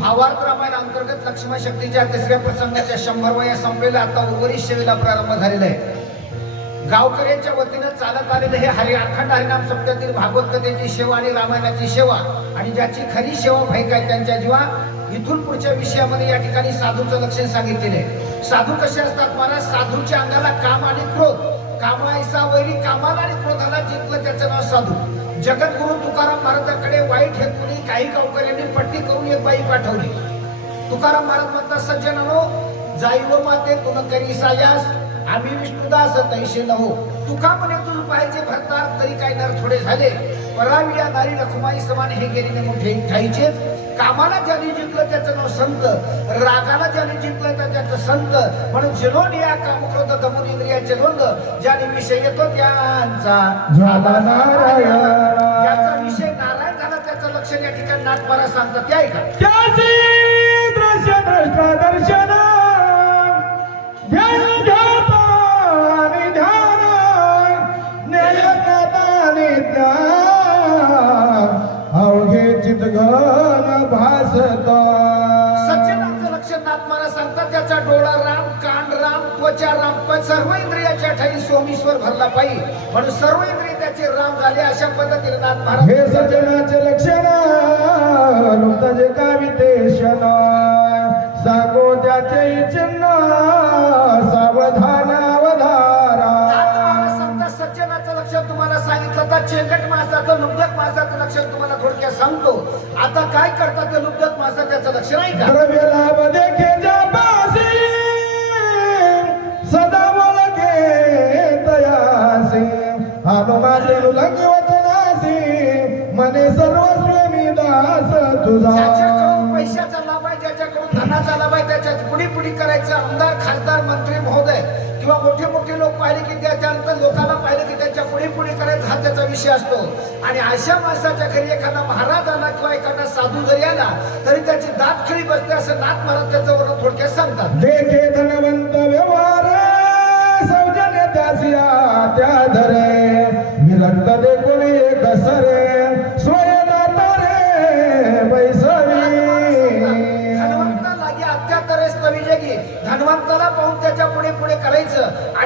भावार्थ रामायण अंतर्गत लक्ष्मण शक्तीच्या तिसऱ्या प्रसंगाच्या शंभर वया संपलेला आता उर्वरित सेवेला प्रारंभ झालेला आहे. गावकऱ्यांच्या वतीनं चालत आलेलं हे हरि अखंड हरिनाम सप्त्यातील भागवत कथेची सेवा आणि रामायणाची सेवा आणि ज्याची खरी सेवा भाईक आहे त्यांच्या जीवा इथून पुढच्या विषयामध्ये या ठिकाणी साधूचं लक्षण सांगितलेलं आहे. साधू कसे असतात मला साधूच्या अंगाला काम आणि क्रोध. कामायचा वैरी कामाला आणि क्रोधाला जिंकलं त्याचं नाव साधू. जगद्गुरु तुकाराम महाराजांकडे वाईट हे कुणी काही गावकऱ्यांनी पट्टी करून एक बाई पाठवली. तुकाराम महाराज म्हणतात सज्जनानो जाईव माते तुम करी सायास आम्ही विष्णुदास तैसे नहो. तुका म्हणे तुझ पाहिजे भरतार तरी काय नर थोडे झाले. परावी या नारी रखुमाई समान हे गेले मोठे ठाईचे कामाला ज्याने जिंकलं त्याचं नाव संत रागाला ज्याने जिंकलं तर त्याचं संत. म्हणून जिलोन या कामक्रोध दमून इंद्रियाचे द्वंद ज्याने विषय येतो त्यांचा झाला नारायण. ज्याचा विषय नारायण झाला त्याचं लक्षण या ठिकाणी नाथमारा सांगतात. ते ऐका. त्याचे दृश्य दर्शन. अवघे चितघन भासत सज्जनांचं लक्षण नाथमारा सांगतात त्याचा डोळा राम कान राम त्वचा राम पण सर्व इंद्रियाच्या ठाई सोमेश्वर भरला पाहिजे. म्हणून सर्व इंद्रिय त्याचे राम झाले अशा पद्धतीने नाथ महाराज हे सजनाचे लक्षण नुकतचे कावितेशन सांगो त्याचे चिन्ह सावधान अवधारा नाथ महाराज सांगतात सज्जनाचं लक्षण तुम्हाला सांगितलं तर चेंगट मासाचं लुब्धक मासाचं लक्षण तुम्हाला थोडक्यात सांगतो. आता काय करतात ते लुब्धक मासा त्याचं लक्षण आहे का? सदा मने सर्वस्व मी दास तुझा. पैशाचा धरणा झाला पाहिजे त्याच्यात पुढे पुढे करायचं? आमदार खासदार मंत्री महोदय किंवा मोठे मोठे लोक पाहिले की त्याच्यानंतर लोकांना पाहिले की त्यांच्या पुढे पुढे करायचा हा त्याचा विषय असतो. आणि अशा माणसाच्या घरी एखादा महाराज आला किंवा एखादा साधू जरी आला तरी त्याची दात खळी बसते असं नाथ महाराज त्याचं वर्णन थोडक्यात सांगतात. देखे धनवंत व्यवहार सौजन्य त्या धरे विरक्त दे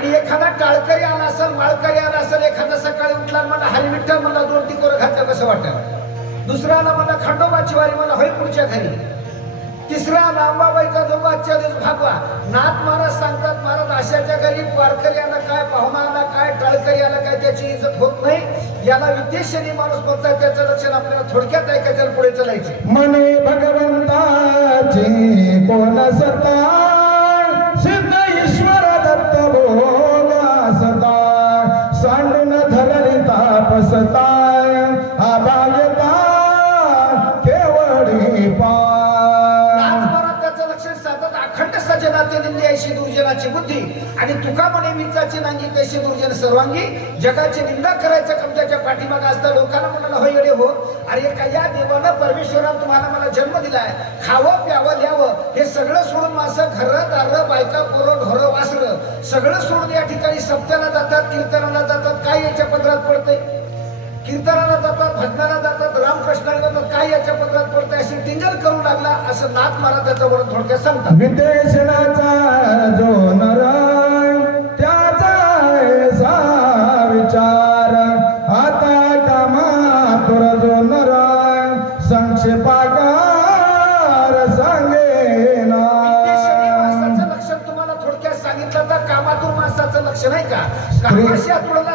आणि एखादा टाळकरी आला असेल माळकरी आला असेल एखादा सकाळी उठला मला हरी विठ्ठल मला दोन टिकोर घातलं कसं दुसरा दुसऱ्याला मला खंडोबाची वारी मला होय पुढच्या घरी. तिसरा रामबाबाईचा जो आजच्या दिवस भागवा. नाथ महाराज सांगतात महाराज आशाच्या घरी वारकरी आला काय पाहुणा आला काय टाळकरी आला काय त्याची इज्जत होत नाही. याला विद्येशनी माणूस बोलतात त्याचं लक्षण आपल्याला थोडक्यात ऐकायचं पुढे चलायचे. मने भगवंताची कोण सता तापसताय आबायता केवडी पाय महाराज त्याचं लक्ष सांगतात अखंड सजनाते निंदी ऐशी दुर्जनाची बुद्धी. आणि तुका म्हणे विचाची नांगी तैशी दुर्जन सर्वांगी. जगाची निंदा करायचं कमजाच्या पाठीमागे असता. लोकांना म्हणाला होय अरे हो. अरे का या देवानं परमेश्वरानं तुम्हाला मला जन्म दिलाय. खावं प्यावं द्यावं हे सगळं सोडून माणसं घरं दारं बायका पोरं ढोरं वासरं. सगळं सोडून या ठिकाणी सप्त्याला जातात कीर्तनाला जातात. काय याच्या पदरात पडते कीर्तनाला जातात भजनाला जातात रामकृष्णाला जातात काय याच्या पदरात पडतंय? अशी टिंगल करू लागला असं नाथ महाराज त्याचं वरून थोडक्यात सांगतात. विदेशनाचा जो त्याचा ऐसा विचार. आता कामा तुर जो नर संक्षेपाकार सांगेना. विदेशी माणसाचं लक्षण तुम्हाला थोडक्यात सांगितलं तर कामातून माणसाचं लक्षण आहे का? कामाशी तुळला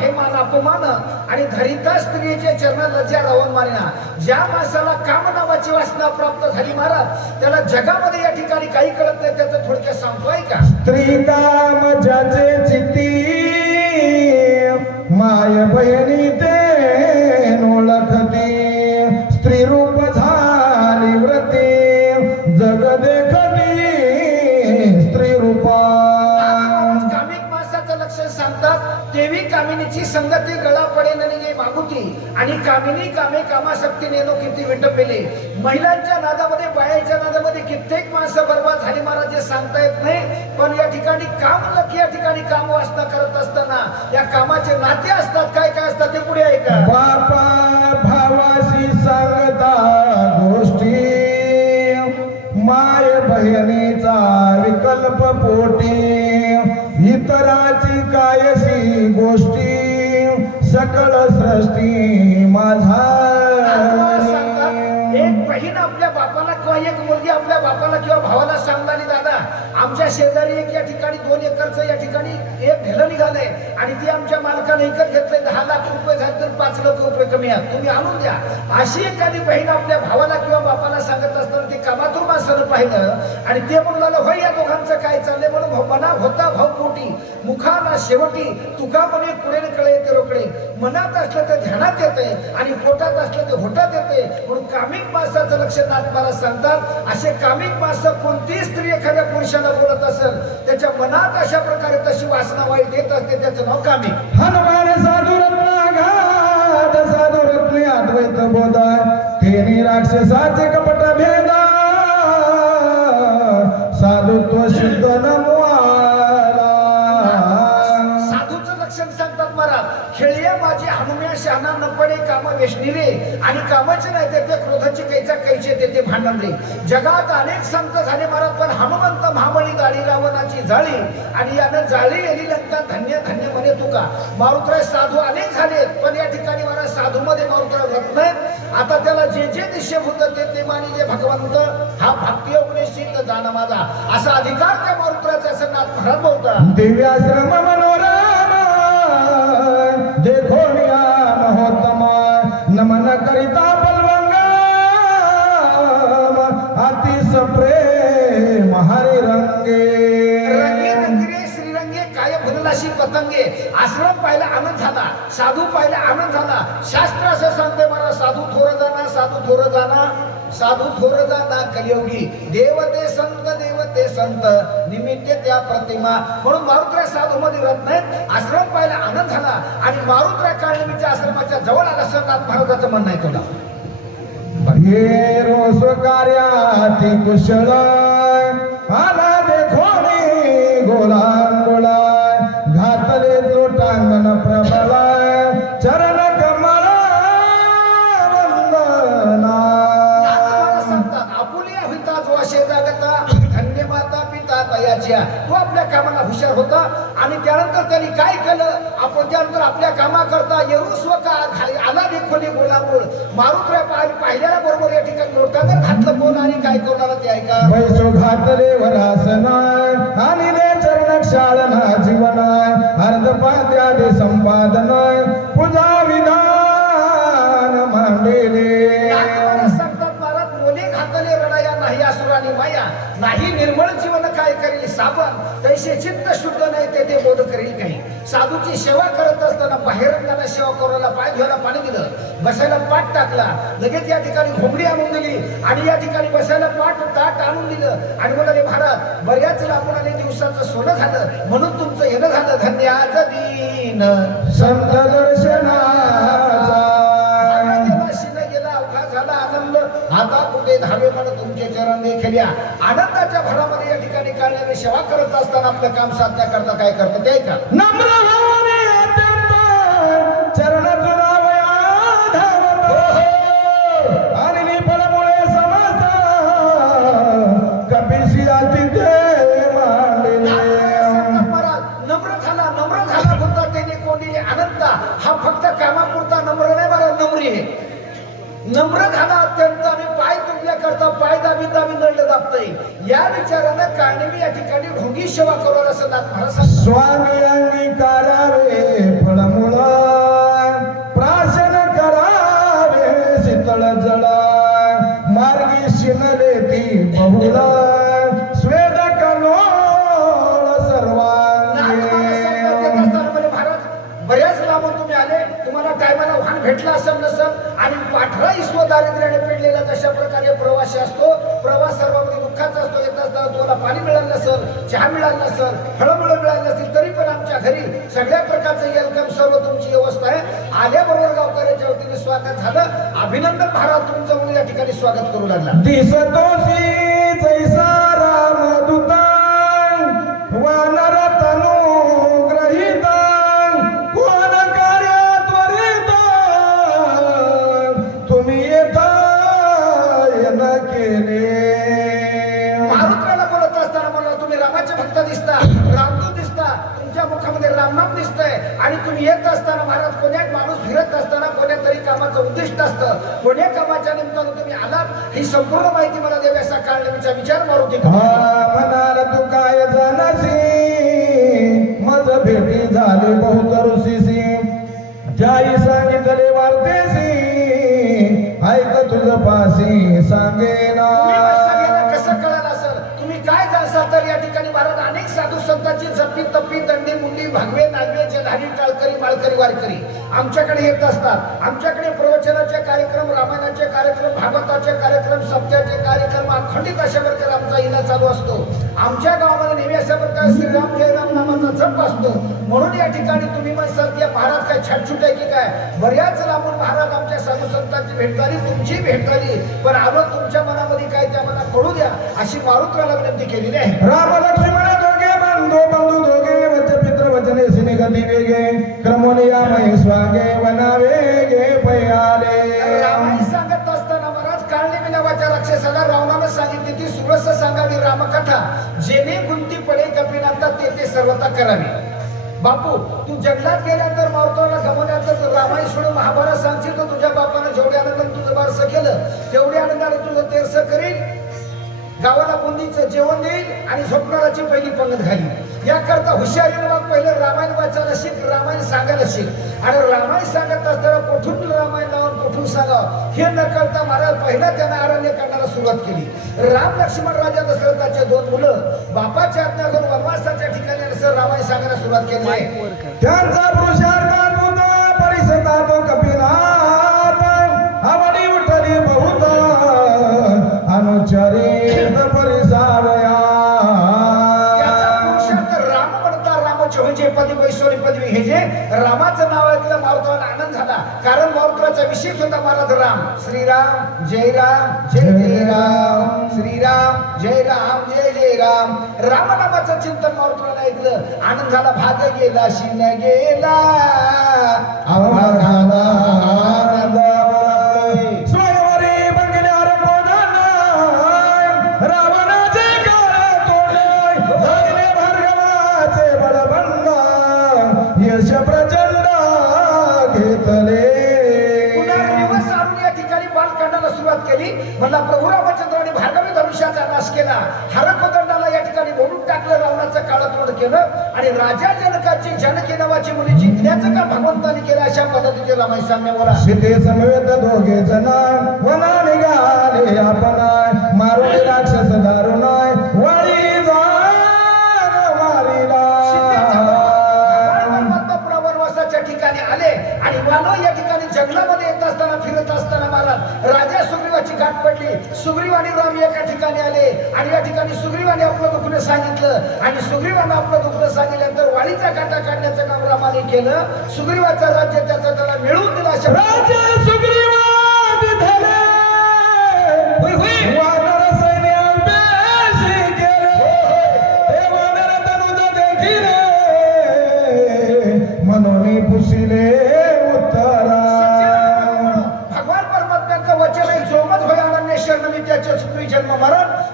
हे माझा मान अपमान आणि धरिता स्त्रीचे चरण लज्जा रावण मारिना ज्या माणसाला काम नावाची वासना प्राप्त झाली महाराज त्याला जगामध्ये या ठिकाणी काही कळत नाही त्याचं थोडक्यात सांगतोय का? स्त्री काम ज्याचे माय बहिणी होती. आणि कामिनी कामे कामासक्ती नेनो किती विटंबिले महिलांच्या नादामध्ये बायाच्या नादामध्ये कित्येक माणसं बरबाद झाली महाराज हे सांगता येत नाही. पण या ठिकाणी काम लकी या ठिकाणी काम वाचना करत असताना या कामाचे नाते असतात काय काय असतात ते पुढे ऐका. बापा भावाशी सांगता गोष्टी. माय बहिणीचा विकल्प पोटे. इतराची कायशी गोष्टी. सकल सृष्टी माझा. एक बहीण आपल्या बापाला किंवा एक मुलगी आपल्या बापाला किंवा भावाला सांगताना दादा आमच्या शेजारी एक या ठिकाणी दोन एकरचं या ठिकाणी एक ढेलं निघालंय आणि ती आमच्या मालकाने विकत घेतलंय दहा लाख रुपये झाले तर पाच लाख रुपये कमी आहेत तुम्ही आणून द्या. अशी एखादी बहीण आपल्या भावाला किंवा बापाला सांगत असताना ते कामातून माणसानं पाहिलं आणि ते म्हणून लागलं होय या दोघांचं काय चाललंय? म्हणून मना होता भाऊ शेवटी मुखाला शेवटी तुका म्हणे पुढे कळे ते रोकडे. मनात असलं ते ध्यानात येते आणि पोटात असलं ते होटात येते. म्हणून कामिक माणसाचं लक्ष नाथमाला सांगतात असे कामिक माणसं कोणतीही स्त्री एखाद्या पुरुषाला बोलत असेल त्याच्या मनात अशा प्रकारे तशी वासना वाईट येत असते त्याचं नाव कामिक. हनुमान साधू रत्नाघात साधू रत्ने अद्वैत बोध तेनी राक्षसाचे कपट भेदा साधुत्व शुद्ध न माझी शहाणा न पडे काम वेशनी रे आणि कामाचे नाही ते क्रोधाची कैचा कैचे ते ते भांडण रे जगात अनेक संत झाले महाराज पण हनुमंत महाबळी गाडी रावणाची जाळी आणि यानं जाळी गेली लंका धन्य धन्य म्हणे तुका. मारुतराय साधू अनेक झालेत पण या ठिकाणी महाराज साधू मध्ये मारुतराय रत्न नाही आता त्याला जे जे दिशे होतं ते ते मानी जे भगवंत हा भक्ती उपनिश्चित जाणं माझा. असा अधिकार त्या मारुतराचा असं नाथ महाराज बोलतात. दिव्याश्रम मनोरम देखो अतिस प्रेम हरे रंगे। श्रीरंगे काय भुललाशी पतंगे। आश्रम पाहिला आनंद झाला साधू पाहिला आनंद झाला। शास्त्र असं सांगते मला साधू थोर जाना साधू थोर जाना साधू थोर जाना कलियोगी। देवते संत देवते संत निमित्त त्या प्रतिमा। म्हणून मारुत्रा साधू मध्ये रत नाहीत आश्रम पाहिला आनंद झाला। आणि मारुत्र्या काळनिमीच्या आश्रमाच्या जवळ आला असं महाराजाचं म्हणणं आहे तुला। हे रोस कार्याती कुशळ आला देखो गोला घातले लोटांगण प्रबलाय चरण कमळ वंदना। आपुलिया होता जो असे जागता धन्य माता पिता तयाच्या। तो आपल्या कामाला हुशार होता आणि त्यानंतर त्यांनी काय केलं? आपण त्यानंतर आपल्या कामाकरता येऊ स्वतः आला. देखोली गोलामूळ मारुत्र्या पाहिल्याला बरोबर या ठिकाणी लोटांगर घातलं कोण आणि काय करणार ते ऐका. वैसो घातले वरासनाय आणि दे चरण क्षाळना जीवनाय अर्ध पाद्यादे संपादनाय पूजा विधान मांडले. नाही निर्मळ जीवन काय करेल साबण तैसे चित्त शुद्ध नाही ते ते बोध करेल काही. साधूची सेवा करत असताना बाहेरंगाला सेवा करायला पाय धुवायला पाणी दिलं. बसायला पाठ टाकला. लगेच या ठिकाणी घोंगडी आणून दिली. आणि या ठिकाणी बसायला पाठ ताट आणून दिलं. आणि म्हणाले महाराज बऱ्याच लाकूडाने दिवसाचं सोनं झालं. म्हणून तुमचं येणं झालं. धन्याचं दिन. संत दर्शना कुठे धावे म्हणून तुमचे चरण देखील आनंदाच्या भरामध्ये या ठिकाणी काढण्याने सेवा करत असताना आपलं काम साधण्याकरता काय करतं ते का कोणी अनंत हा फक्त कामापुरता नम्र नाही बरं नम्री आहे. नम्र झाला अत्यंत दाबतय या विचारानं काळनेमी या ठिकाणी ढोंगी सेवा करू असं नाथ महाराज. स्वामी अंगीकारावे फळमुळ प्राशन करावे शीतळ जळ. मार्गी शिनले ती बहुळ स्वेद कलोळ सर्वांगे. महाराज बऱ्याच लांबून तुम्ही आले. तुम्हाला टायमाला वाहन भेटला असेल नसेल आणि पाठरा ईश्वर दारिद्र्याने पेडलेला जशा प्रकारे प्रवासी असतो प्रवास दुःखाचा तुम्हाला पाणी मिळालं नसेल चहा मिळालं नसेल फळमुळं मिळाली नसतील तरी पण आमच्या घरी सगळ्या प्रकारचं वेलकम सर्व तुमची व्यवस्था आहे. आल्याबरोबर गावकऱ्याच्या वतीने स्वागत झालं. अभिनंदन भारत तुमचं म्हणून या ठिकाणी स्वागत करू लागला. दिसतोसी तुम्ही येत असताना महाराज कोण्या माणूस फिरत असताना कोण्या तरी कामाचं उद्दिष्ट असतं. कोण्या कामाच्या निमित्तानं तुम्ही आलात ही संपूर्ण माहिती मला द्यावी असा काढण्याचा विचार मारुती म्हणाल तू काय जाणसी मज भेटी झाली बहुत ऋषीसी ज्याई सांगितले वार्तेसी ऐक तुझ पासी सांगेना. तुम्ही बस सगळ्यांना कसं कळालं असेल? तुम्ही काय जासाल तर या ठिकाणी महाराज अनेक साधू संतांची जपी तपी दंडी भागवे नागवेचे धारी टाळकरी माळकरी वारकरी आमच्याकडे येत असतात. आमच्याकडे प्रवचनाचे कार्यक्रम रामायणाचे कार्यक्रम भागवताचे कार्यक्रम सत्याचे कार्यक्रम अखंडित अशा प्रकारे आमचा इला चालू असतो. आमच्या गावामध्ये नेहमी अशा प्रकारे श्रीराम जयराम नामाचा जप असतो. म्हणून या ठिकाणी तुम्ही म्हणसाल की महाराज काय छटछूट आहे की काय? बऱ्याच लांबून महाराज आमच्या साधू संतांची भेट झाली तुमची भेट झाली पण आलो तुमच्या मनामध्ये काय त्या मला कळू द्या अशी मारुत्राला विनंती केलेली आहे. राम लक्ष्मण गती वेगे क्रमोने या महे स्वागे वनावे गे पयाले. रामायण सांगत असताना महाराज काळने नावाच्या राक्षसाला रावणानं सांगितली ती सुरस सांगावी रामकथा. जेणे गुंती पडे कपिनांता ते ते सर्वता करावी. बापू तू जंगलात गेल्यानंतर मावताना गमवल्यानंतर रामायण सोडून महाभारत सांगशील तर तुझ्या बापानं जेवढ्या आनंदाने तुझं बारसं केलं तेवढ्या आनंदाने तुझं तेरसं करील. गावाला बुंदीचं जेवण देईल आणि झोपणाराची पहिली पंगत घाली याकरता हुशारीनं मग पहिलं रामायण वाचायला शिक रामायण सांगायला शिक आणि रामायण सांगत असताना कुठून रामायण लावून कुठून सांगावं? हे न कळता महाराज पहिला त्यानं अरण्य करण्याला सुरुवात केली. राम लक्ष्मण राजा दशरथाचे दोन मुलं बापाच्या आज्ञा घेऊन वनवासाच्या ठिकाणी रामायण सांगायला सुरुवात केली. आहे त्यांचा पुरुषार्थ कारण मारुत्राचा विशेष होता महाराज राम. श्रीराम जय राम जय जय राम. श्रीराम जय राम जय जय राम. राम नामाचं चिंतन मारुत्राला ऐकलं आनंद झाला भाग गेला शिन गेला. काळतोड आणि राजा जनकाची जनके नावाची मुली जिंकण्याचं का भगवंताने केलं? अशा पद्धतीचे रामायण साम्यावर सीते समेत दोघे जण वना निघाले आपण मारुती राक्षस सांगितलं. आणि सुग्रीवानं आपलं दुःख सांगितल्यानंतर वाळीचा काटा काढण्याचं काम रामाने केलं. सुग्रीवाचं राज्य त्याचा त्याला मिळवून दिलं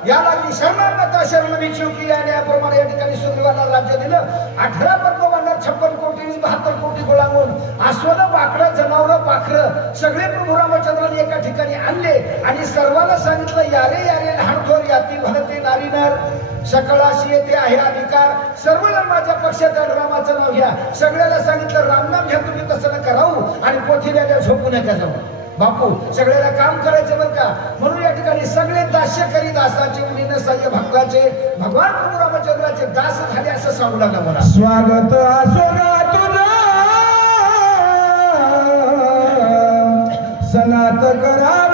या लागली शरणागता शरण मी आणि याप्रमाणे या ठिकाणी सुग्रीवाला राज्य दिलं. अठरा पद्मवांना छप्पन कोटी बहात्तर कोटी गोळांगून अस्वल पाखरं जनावर पाखरं सगळे प्रभू रामचंद्राने एका ठिकाणी आणले आणि सर्वांना सांगितलं यारे यारे लहान थोर याती भरते नारी नर सकळाशी येते आहे अधिकार. सर्व माझ्या पक्षात रामाचं नाव घ्या. सगळ्याला सांगितलं रामनाम घ्या तुम्ही तसं करावं राहू आणि पोथीला झोपू नका जाऊ. बापू सगळ्याला काम करायचे बरं का? म्हणून या ठिकाणी सगळे दास्य करी दासाचे मुलीनं सह्य भक्ताचे भगवान प्रभू रामचंद्राचे दास झाले असं सांगू लागला मला. स्वागत असो सनात करा.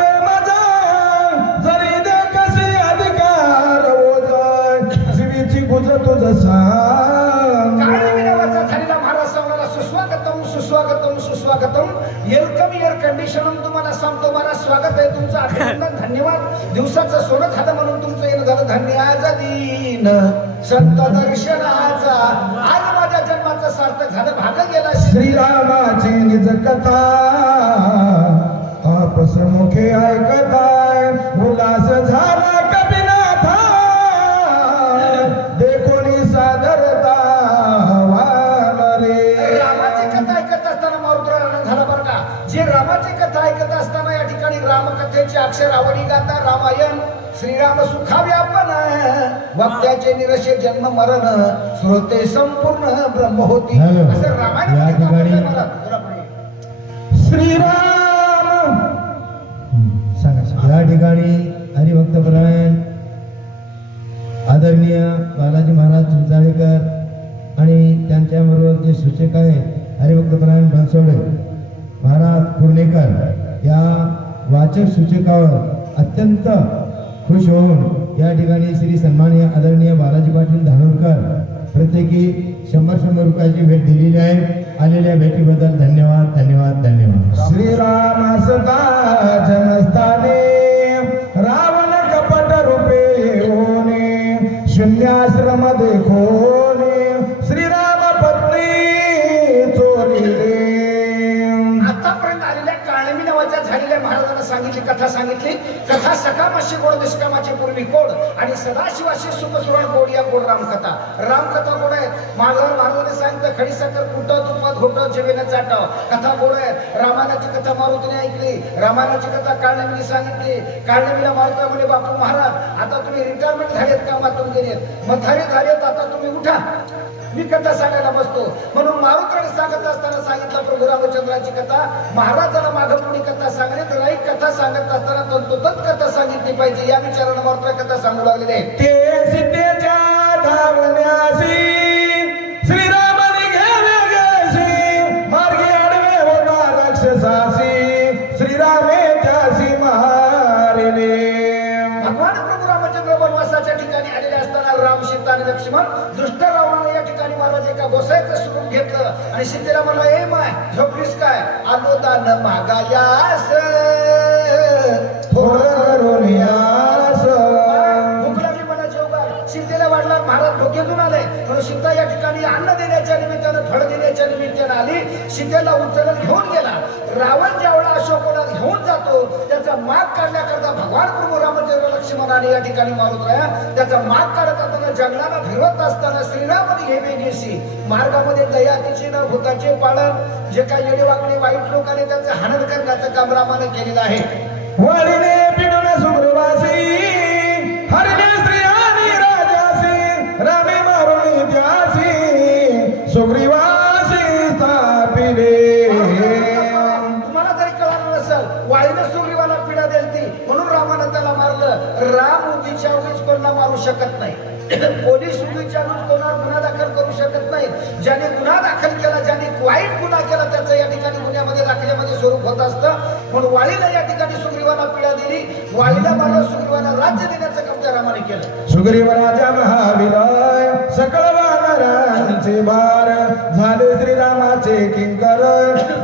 वेलकम तुम्हाला सांगतो मला स्वागत आहे तुमचं अभिनंदन धन्यवाद. दिवसाचं सोनं झालं म्हणून तुमचं येणं झालं धन्य दिन संत दर्शनाचा आज माझ्या जन्माचं सार्थक झालं भाग गेला श्रीरामाची निज कथा आपस मुखे ऐका. रामकथेचे अक्षर आवडी गाता रामायण श्रीराम सुखाव्यापन वक्त्याचे निरशे जन्म मरण श्रोते संपूर्ण ब्रह्म होती. असं रामायण. श्रीराम सांगा. या ठिकाणी हरिभक्तपरायण आदरणीय बालाजी महाराज चिंचाळेकर आणि त्यांच्याबरोबर जे सूचक आहेत हरिभक्तपरायण बनसोडे महाराज पूर्णेकर या वाचक सूचकावर अत्यंत खुश होऊन या ठिकाणी श्री सन्माननीय आदरणीय बालाजी पाटील धानोरकर प्रत्येकी शंभर शंभर रुपयाची भेट दिलेली आहे. आलेल्या भेटीबद्दल धन्यवाद धन्यवाद धन्यवाद. श्रीराम जनस्थाने झालेल्या महाराजांना सांगितली कथा सांगितली. कथा सकामाशी गोड निष्कामाची पूर्वी गोड आणि सदाशिवाशी सुखसुरण गोड या गोड रामकथा. रामकथा गोड आहेत. महाराज महाराजांनी सांगितलं खडी साखर कुठं तुपात घोटं जेवेनं चाटाव कथा गोड आहेत. रामानाची कथा मारुतीने ऐकली. रामानाची कथा काळनेमीने सांगितली. काळनेमीला मारुती म्हणे बापू महाराज आता तुम्ही रिटायरमेंट झालेत कामातून गेलेत? म्हातारे झालेत आता तुम्ही उठा. मी कथा सांगायला बसतो. म्हणून मारुतीने सांगत असताना सांगितलं प्रभू रामचंद्राची कथा. महाराजाला मागं कथा सांगणे तर एक कथा सांगत असताना तंतोतंत कथा सांगितली पाहिजे. या विचारानं मारुती कथा सांगू लागलेली आहे. आणि सीतेला म्हणलं ए माय झोपलीस काय? आलो दान मागायास थोर करून यास भूक लागली मला जेवणार सीतेला वाढला महाराज भोग्यातून आले म्हणून सीता या ठिकाणी अन्न देण्याच्या निमित्तानं फळ देण्याच्या निमित्तानं आली. सीतेला उचलत घेऊन गेला. रावण ज्यावेळेला अशोकाला घेऊन जातो त्याचा माग काढण्याकरता भगवान प्रभू रामचंद्र लक्ष्मणाने या ठिकाणी मारून त्याचा माग काढत असताना जंगलाला फिरवत असताना श्रीरामने हे वेगळीशी मार्गामध्ये दयातीचे न भूताचे पालन जे काही येडे वागणे वाईट लोकांनी त्याचं हनन करण्याचं काम रामाने केलेलं आहे. शकत नाही. पोलीस उगीच कोणावर गुन्हा दाखल करू शकत नाही. ज्याने गुन्हा दाखल केला ज्याने वाईट गुन्हा केला त्याचं या ठिकाणी गुन्ह्यामध्ये दाखल्यामध्ये स्वरूप होत असतं. म्हणून वाळीला या ठिकाणी सुग्रीवाला पिढा दिली. वाळीला मारलं सुग्रीवाला राज्य देण्याचं काम त्या रामाने केलं. सुग्रीव राजा महाविलय सकळ वानरांचे भार झाले श्रीरामाचे किंकर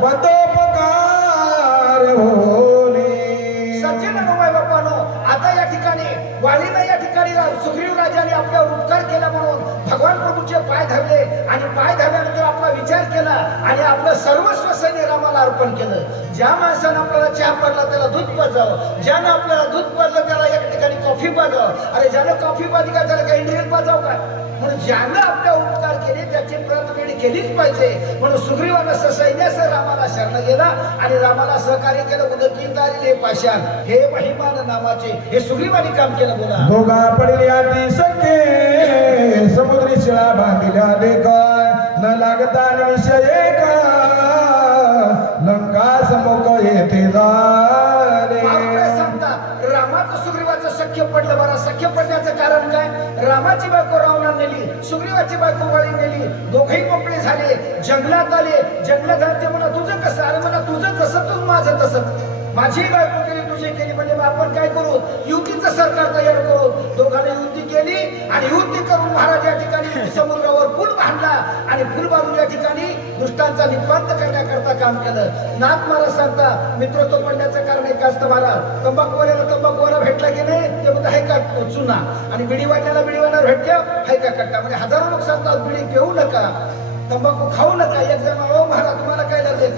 बदोपकार होणे सज्जन अनुमाय बापानो आता या ठिकाणी ठिकाणी सुग्रीव राजाने आपल्यावर उपकार केला म्हणून भगवान प्रभूचे पाय धरले आणि पाय धरल्यानंतर आपला विचार केला आणि आपलं सर्वस्व सैन्य रामाला अर्पण केलं. ज्या माणसानं आपल्याला चहा पडला त्याला दूध पाजावं ज्यानं आपल्याला दूध पडलं त्याला एक ठिकाणी कॉफी पाजावं. अरे ज्यानं कॉफी पाजली का त्याला काही ड्रिल पाजाव का? म्हणून ज्यानं आपल्या उपकार केले त्याची परतफेड केलीच पाहिजे. म्हणून सुग्रीवानं सैन्यास रामाला शरण गेला आणि रामाला सहकार्य केलं. उदकीत आलेले पाषाण. हे महिमान नामाचे हे सुग्रीवानी काम केलं बोला. दोघा पडल्या आधी सखे समुद्री शिळा बांधिल्या देखा न लागता विषय का लंका समुख येते जा. सख्य पडलं बरं. सख्य पडण्याचं कारण काय? रामाची बायको रावणा नेली सुग्रीवाची बायको वळी नेली दोघेही मोकळे झाले जंगलात आले. जंगलात आले ते म्हणा तुझं कसं? अरे म्हणा तुझं जसं तू माझं तसं. माझी बायको केली तुझी केली म्हणजे मग आपण काय करू? युतीचं सरकार तयार करू दोघांनी युती केली आणि युती करून महाराज या ठिकाणी समुद्रावर पूल बांधला आणि पूल बांधून या ठिकाणी दुष्टांचा निपांत करण्याकरता काम केलं. नाथ महाराज सांगता मित्रत्व पडण्याचं कारण एक असतं महाराज. तंबाखूवाल्याला तंबाखूवाला भेटला की नाही? ते म्हणतात हाय का चुना? आणि बिडी वाटण्याला बिडी वाटणार भेटल्या हाय का कट्टा? म्हणजे हजारो लोक सांगतात बिडी घेऊ नका तंबाखू खाऊ नका. एक जण महाराज तुम्हाला काय लागले